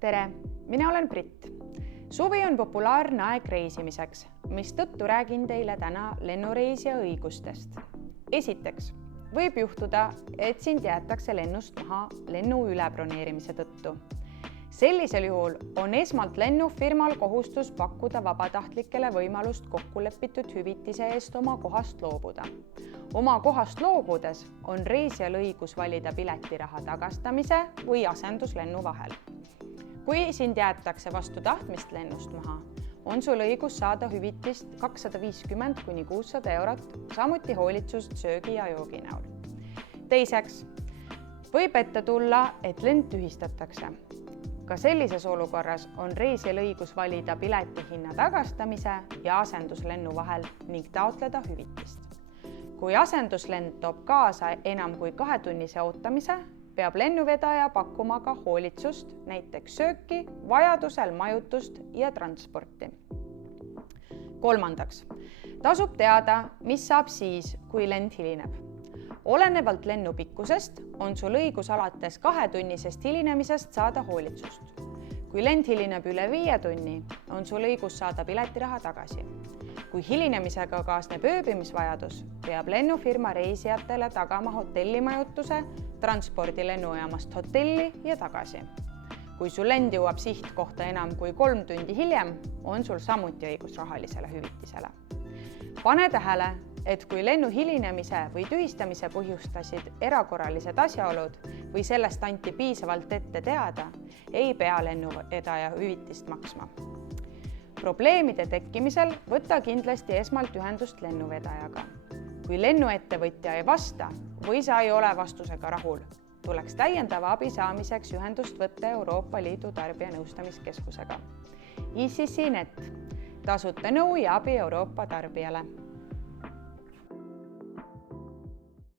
Tere, mina olen Brit. Suvi on populaarne aeg reisimiseks, mistõttu räägin teile täna lennureisija õigustest. Esiteks, võib juhtuda, et sind jäetakse lennust maha lennu ülebroneerimise tõttu. Sellisel juhul on esmalt lennufirmal kohustus pakkuda vabatahtlikele võimalust kokkulepitud hüvitise eest oma kohast loobuda. Oma kohast loobudes on reisijal õigus valida piletiraha tagastamise või asenduslennu vahel. Kui sind jäetakse vastu tahtmist lennust maha, on sul õigus saada hüvitist 250 kuni 600 eurot, samuti hoolitsust söögi ja joogi näol. Teiseks, võib ette tulla, et lend tühistatakse. Ka sellises olukorras on reisijal õigus valida piletihinna tagastamise ja asenduslennu vahel ning taotleda hüvitist. Kui asenduslend toob kaasa enam kui 2-tunnise ootamise, peab lennuvedaja pakkuma ka hoolitsust, näiteks sööki, vajadusel majutust ja transporti. Kolmandaks, tasub teada, mis saab siis, kui lend hilineb. Olenevalt lennu pikkusest on sul õigus alates 2-tunnisest hilinemisest saada hoolitsust. Kui lend hilineb üle 5 tunni, on sul õigus saada piletiraha tagasi. Kui hilinemisega kaasneb ööbimisvajadus, peab lennufirma reisijatele tagama hotellimajutuse, transpordi lennujaamast hotelli ja tagasi. Kui sul lend jõuab sihtkohta enam kui 3 tundi hiljem, on sul samuti õigus rahalisele hüvitisele. Pane tähele, et kui lennu hilinemise või tühistamise põhjustasid erakorralised asjaolud või sellest anti piisavalt ette teada, ei pea lennuvedaja hüvitist maksma. Probleemide tekkimisel võta kindlasti esmalt ühendust lennuvedajaga. Kui lennuettevõtja ei vasta või sa ei ole vastusega rahul, tuleks täiendava abi saamiseks ühendust võtta Euroopa Liidu tarbijanõustamiskeskusega. ICC.net, tasuta nõu ja abi Euroopa tarbijale.